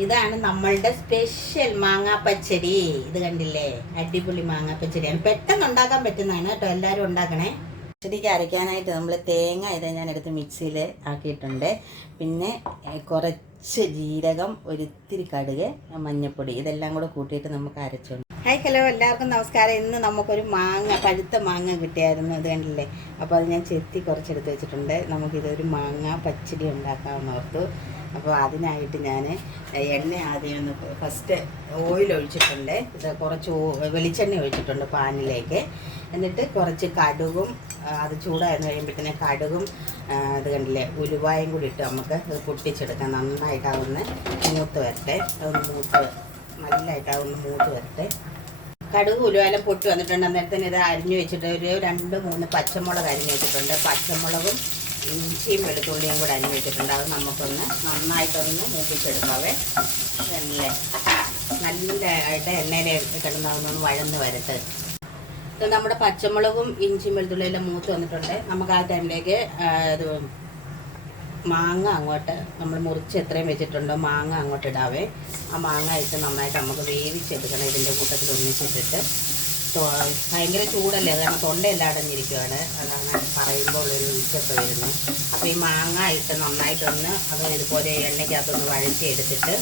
ഇതാണ് നമ്മളുടെ സ്പെഷ്യൽ മാങ്ങാ പച്ചടി. ഇത് കണ്ടില്ലേ? അടിപൊളി മാങ്ങാ പച്ചടിയാണ്. പെട്ടെന്ന് ഉണ്ടാക്കാൻ പറ്റുന്നതാണ് കേട്ടോ. എല്ലാവരും ഉണ്ടാക്കണേ. പച്ചടിക്ക് അരയ്ക്കാനായിട്ട് നമ്മൾ തേങ്ങ ഇത് ഞാൻ എടുത്ത് മിക്സിയിൽ ആക്കിയിട്ടുണ്ട്. പിന്നെ കുറച്ച് ജീരകം ഒരിത്തിരി കടുക് മഞ്ഞൾപ്പൊടി ഇതെല്ലാം കൂടെ കൂട്ടിയിട്ട് നമുക്ക് അരച്ചുകൊണ്ട് ഹായ് ഹലോ എല്ലാവർക്കും നമസ്കാരം. ഇന്ന് നമുക്കൊരു മാങ്ങ പഴുത്ത മാങ്ങ കിട്ടിയായിരുന്നു. അത് കണ്ടില്ലേ? അപ്പോൾ അത് ഞാൻ ചെത്തി കുറച്ചെടുത്ത് വെച്ചിട്ടുണ്ട്. നമുക്കിതൊരു മാങ്ങ പച്ചടി ഉണ്ടാക്കാമെന്ന് ഓർത്തു. അപ്പോൾ അതിനായിട്ട് ഞാൻ എണ്ണ ആദ്യം ഒന്ന് ഫസ്റ്റ് ഓയിൽ ഒഴിച്ചിട്ടുണ്ട്. ഇത് കുറച്ച് വെളിച്ചെണ്ണ ഒഴിച്ചിട്ടുണ്ട് പാനിലേക്ക്. എന്നിട്ട് കുറച്ച് കടുകും അത് ചൂടായിരുന്നു കഴിയുമ്പോഴത്തേന് കടുകും അത് കണ്ടില്ലേ? ഉലുവായും കൂടി ഇട്ട് നമുക്ക് പൊട്ടിച്ചെടുക്കാം. നന്നായിട്ട് അതൊന്ന് മൂത്ത് വരട്ടെ. അത് മൂത്ത് നല്ലതായിട്ട് അതൊന്ന് മൂത്ത് വരട്ടെ. കടുക് ഉലുവാലും പൊട്ടി വന്നിട്ടുണ്ട്. അന്നേരത്തിന് ഇത് അരിഞ്ഞു വെച്ചിട്ട് ഒരു രണ്ട് മൂന്ന് പച്ചമുളക് അരിഞ്ഞു വെച്ചിട്ടുണ്ട്. പച്ചമുളകും ഇഞ്ചിയും വെളുത്തുള്ളിയും കൂടെ അരിഞ്ഞു വെച്ചിട്ടുണ്ട്. അത് നമുക്കൊന്ന് നന്നായിട്ടൊന്ന് മൂപ്പിച്ചെടുക്കാവേ. നല്ല നല്ലതായിട്ട് എണ്ണയിൽ കിടന്നൊന്ന് വഴന്ന് വരട്ടെ. ഇത് നമ്മുടെ പച്ചമുളകും ഇഞ്ചിയും വെളുത്തുള്ളിയെല്ലാം മൂത്ത് വന്നിട്ടുണ്ട്. നമുക്ക് ആ ടൈമിലേക്ക് ഇത് മാങ്ങ അങ്ങോട്ട് നമ്മൾ മുറിച്ച് എത്രയും വെച്ചിട്ടുണ്ടോ മാങ്ങ അങ്ങോട്ട് ഇടാവേ. ആ മാങ്ങ ഇട്ട് നന്നായിട്ട് നമുക്ക് വേവിച്ചെടുക്കണം ഇതിന്റെ കൂട്ടത്തിൽ ഒന്നിച്ചിട്ടിട്ട്. ഭയങ്കര ചൂടല്ലേ കാരണം തൊണ്ടയെല്ലാം അടഞ്ഞിരിക്കുകയാണ് അതാണ് പറയുമ്പോൾ ഒരു ഉച്ചപ്പ് വരുന്നു. അപ്പോൾ ഈ മാങ്ങ ഇട്ട് നന്നായിട്ടൊന്ന് അത് ഇതുപോലെ എണ്ണയ്ക്കകത്തൊന്ന് വഴറ്റിയെടുത്തിട്ട്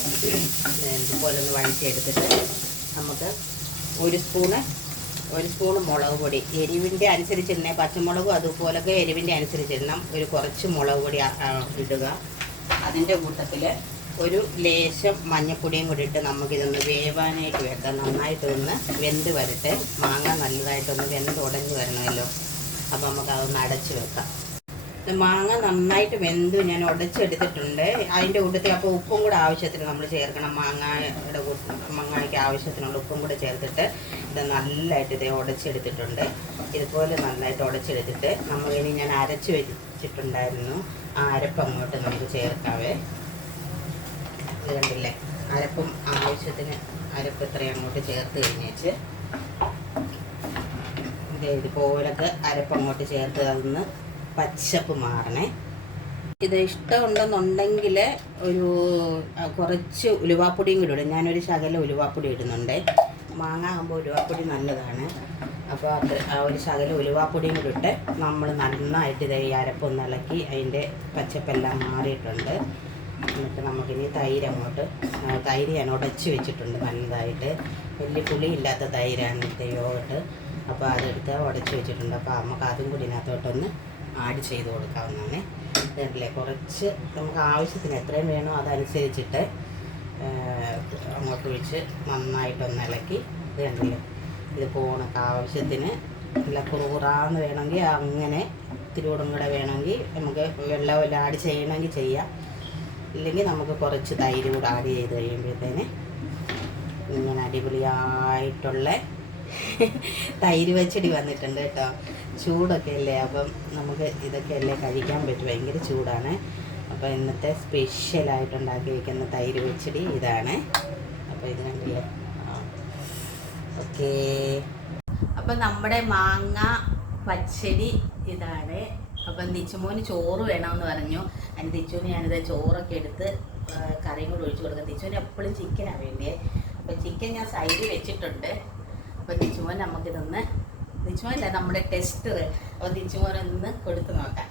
ഇതുപോലെ ഒന്ന് വഴറ്റിയെടുത്തിട്ട് നമുക്ക് ഒരു സ്പൂണ് ഒരു സ്പൂൺ മുളക് പൊടി. എരിവിന്റെ അനുസരിച്ചിടണേ പച്ചമുളകും അതുപോലൊക്കെ എരിവിന്റെ അനുസരിച്ചിടണം. ഒരു കുറച്ച് മുളക് പൊടി ഇടുക. അതിന്റെ കൂട്ടത്തിൽ ഒരു ലേശം മഞ്ഞപ്പൊടിയും കൂടി ഇട്ട് നമുക്കിതൊന്ന് വേവാനായിട്ട് വെക്കാം. നന്നായിട്ടൊന്ന് വെന്ത് വരട്ടെ. മാങ്ങ നല്ലതായിട്ടൊന്ന് വെന്ത് ഉടഞ്ഞ് വരണമല്ലോ. അപ്പോൾ നമുക്ക് അതൊന്ന് അടച്ച് വെക്കാം. മാങ്ങ നന്നായിട്ട് വെന്തു ഞാൻ ഉടച്ചെടുത്തിട്ടുണ്ട്. അതിന്റെ കൂട്ടത്തിൽ അപ്പോൾ ഉപ്പും കൂടെ ആവശ്യത്തിന് നമ്മൾ ചേർക്കണം. മാങ്ങയുടെ മാങ്ങയ്ക്ക് ആവശ്യത്തിനുള്ള ഉപ്പും കൂടെ ചേർത്തിട്ട് ഇത് നല്ലതായിട്ട് ഇത് ഉടച്ചെടുത്തിട്ടുണ്ട്. ഇതുപോലെ നന്നായിട്ട് ഉടച്ചെടുത്തിട്ട് ഇനി ഞാൻ അരച്ച് വെച്ചിട്ടുണ്ടായിരുന്നു. ആ അരപ്പ് അങ്ങോട്ട് നമുക്ക് ചേർക്കാവേ. ഇത് കണ്ടില്ലേ? അരപ്പും ആവശ്യത്തിന് അരപ്പ് ഇത്രയും അങ്ങോട്ട് ചേർത്ത് കഴിഞ്ഞേച്ച്. ഇതേ ഇതുപോലൊക്കെ അരപ്പ് അങ്ങോട്ട് ചേർത്ത് അതൊന്ന് പച്ചപ്പ് മാറണേ. ഇത് ഇഷ്ടമുണ്ടെന്നുണ്ടെങ്കിൽ ഒരു കുറച്ച് ഉലുവാപ്പൊടിയും കൂടി ഇടും. ഞാനൊരു ശകലം ഉലുവാപ്പൊടി ഇടുന്നുണ്ട്. മാങ്ങ ആകുമ്പോൾ ഉലുവാപ്പൊടി നല്ലതാണ്. അപ്പോൾ അത് ആ ഒരു ശകലം ഉലുവാപ്പൊടിയും കൂടി ഇട്ട് നമ്മൾ നന്നായിട്ട് ഇത് ഈ അരപ്പൊന്ന് ഇളക്കി അതിന്റെ പച്ചപ്പെല്ലാം മാറിയിട്ടുണ്ട്. എന്നിട്ട് നമുക്കിനി തൈര് അങ്ങോട്ട് തൈര് ഞാൻ ഉടച്ച് വെച്ചിട്ടുണ്ട് നല്ലതായിട്ട്. വലിയ പുളിയില്ലാത്ത തൈരാണ് ഇന്നത്തെ യോഗട്ട് അപ്പോൾ അതെടുത്ത് ഉടച്ച് വെച്ചിട്ടുണ്ട്. അപ്പോൾ നമുക്ക് അതും കൂടി ഇതിനകത്തോട്ടൊന്ന് ആഡ് ചെയ്ത് കൊടുക്കാവുന്നതാണ്. ഇതിലെ കുറച്ച് നമുക്ക് ആവശ്യത്തിന് എത്രയും വേണോ അതനുസരിച്ചിട്ട് അങ്ങോട്ട് ഒഴിച്ച് നന്നായിട്ടൊന്ന് ഇളക്കി ഇത് ഇത് പോണക്ക് ആവശ്യത്തിന് നല്ല കുറുകുറാന്ന് വേണമെങ്കിൽ അങ്ങനെ ഇത്തിരിയോടും കൂടെ വേണമെങ്കിൽ നമുക്ക് വെള്ളം ആഡ് ചെയ്യണമെങ്കിൽ ചെയ്യാം. ഇല്ലെങ്കിൽ നമുക്ക് കുറച്ച് തൈര് കൂടെ ആഡ് ചെയ്ത് കഴിയുമ്പോഴത്തേന് ഇങ്ങനെ അടിപൊളിയായിട്ടുള്ള തൈര് പച്ചടി വന്നിട്ടുണ്ട് കേട്ടോ. ചൂടൊക്കെ അല്ലേ? അപ്പം നമുക്ക് ഇതൊക്കെ അല്ലേ കഴിക്കാൻ പറ്റും? ഭയങ്കര ചൂടാണ്. അപ്പോൾ ഇന്നത്തെ സ്പെഷ്യലായിട്ട് ഉണ്ടാക്കി വെക്കുന്ന തൈര് പച്ചടി ഇതാണ്. അപ്പോൾ ഇത് കണ്ടില്ലേ? ഓക്കേ. അപ്പം നമ്മുടെ മാങ്ങ പച്ചടി ഇതാണ്. അപ്പം നിച്ചുമോന് ചോറ് വേണമെന്ന് പറഞ്ഞു. അതിന് തിച്ചുവിന് ഞാനിത് ചോറൊക്കെ എടുത്ത് കറിയും കൂടെ ഒഴിച്ചു കൊടുക്കാം. തിച്ചുവിന് എപ്പോഴും ചിക്കനാണ് വേണ്ടിയേ അപ്പം ചിക്കൻ ഞാൻ സൈഡിൽ വെച്ചിട്ടുണ്ട്. അപ്പം തിച്ചുമോൻ നമുക്കിതൊന്ന് തിച്ചുമോനല്ല നമ്മുടെ ടെസ്റ്റർ അപ്പം ഒന്ന് കൊടുത്തു നോക്കാം.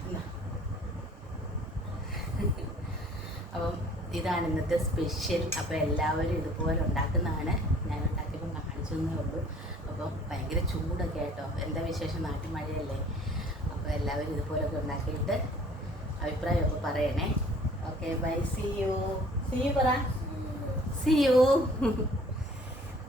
അപ്പം ഇതാണ് ഇന്നത്തെ സ്പെഷ്യൽ അപ്പോൾ എല്ലാവരും ഇതുപോലെ ഉണ്ടാക്കുന്നതാണ്. ഞാൻ ഉണ്ടാക്കിയപ്പോൾ കാണിച്ചെന്നേ ഉള്ളൂ. അപ്പം ഭയങ്കര ചൂടൊക്കെ ആയിട്ടോ എന്താ വിശേഷം? നാട്ടിൽ മഴയല്ലേ? അപ്പോൾ എല്ലാവരും ഇതുപോലൊക്കെ ഉണ്ടാക്കിയിട്ട് അഭിപ്രായമൊക്കെ പറയണേ. Okay bye see you see you പറ. See you